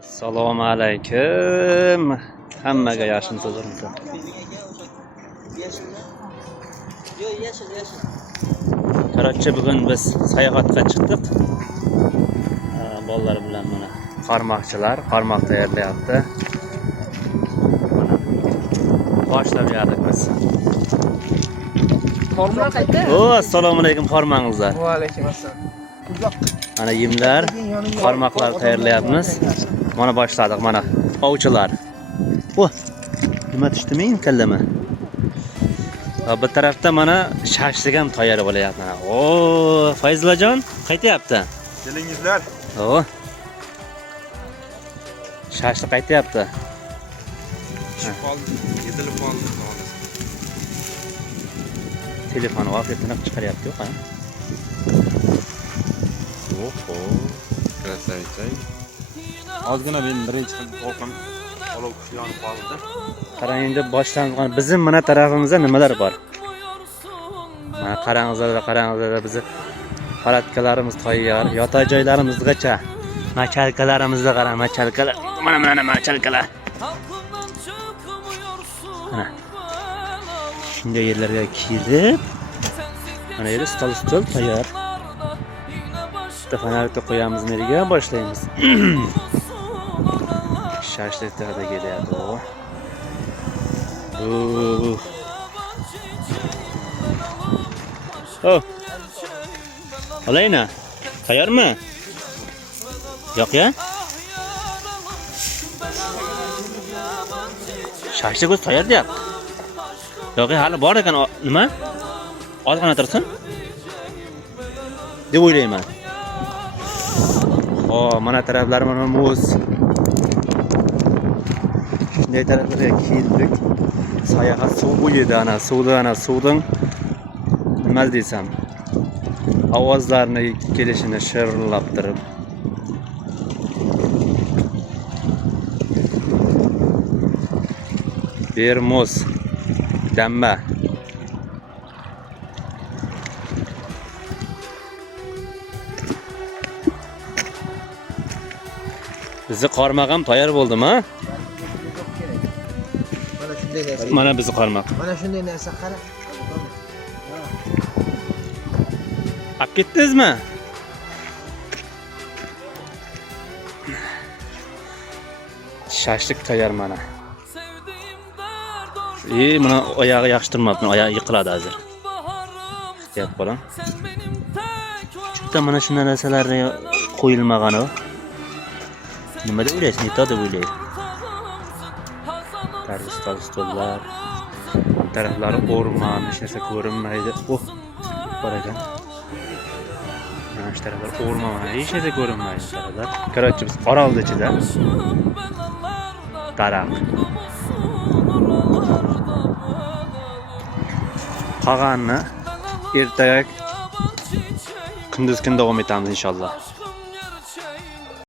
Assalomu alaykum. Hammaga yaxshi so'zlarim. Короче, bugun biz sayohatga chiqdik. Bolalar bilan mana qarmoqchilar qarmoq tayyorlayapti. Boshlab berdik biz. Qarmoq qayda? Assalomu alaykum qarmog'ingizlar. Va alaykum assalom. Mana yemlar, qarmoqlar tayyorlayapmiz. Mana boshladik mana ovchilar. Nima tushdimi kallama? Bu tarafda mana shashlik ham tayyor bo'layapti. Fayzlajon qaytyapti. Kelingizlar. Shashlik qaytyapti. Yetilib qoldi. Telefon vaqtini chiqaryapti, yo'q-a? Krasavichay. Ozgina men birinchi o'qim olov kuchli yonib qoldi. Qarang, endi boshlangan bizim mana tarafimizda nimalar bor? Mana qarangizlar, bizni palatkalarimiz tayyor, yotoq joylarimizgacha. Machalkalarimizga qarang, machalkalar. Mana machalkalar. Mana. Shunday yerlarga kelib, mana yer stol tayyor. Tafanarga qo'yamiz, neriga boshlaymiz. Shashliklarda kelyapti. Olayna. Tayyormi? Yo'q-ya? Shashlik o'zi tayyor deyapti. Yo'q, hali bor ekan, nima? Ozgina tursin. deb o'ylayman. Mana taraflar mana muz. Shunday taraflarga keldik. Sayohat suv bo'yida, suvning nima desam, ovozlarni kelishini shirlab turib. Bermuz, damma. Bizi qarmoq ham tayyor bo'ldimi? Mana shunday narsa. Mana bizi qarmoq. Mana shunday narsa qara. Olib ketdingizmi? Shashlik tayyor mana. Mana oyog'i yaxshi turmabdi, oyog'i yiqiladi hozir. Ehtiyot bo'ling. Chunki mana shunday narsalar qo'yilmagan o. Nima deb o'ylaysiz? Nito deb o'ylaysiz. Stollar. Taraflari o'rmon, hech narsa ko'rinmaydi. Bor ekan. Mana shu taraflar o'rmon, hech narsa ko'rinmaydi taraflar. Короче, biz orolda ichida. Daraxt. Qolganini ertaga kunduz kun davom etamiz inshaalloh.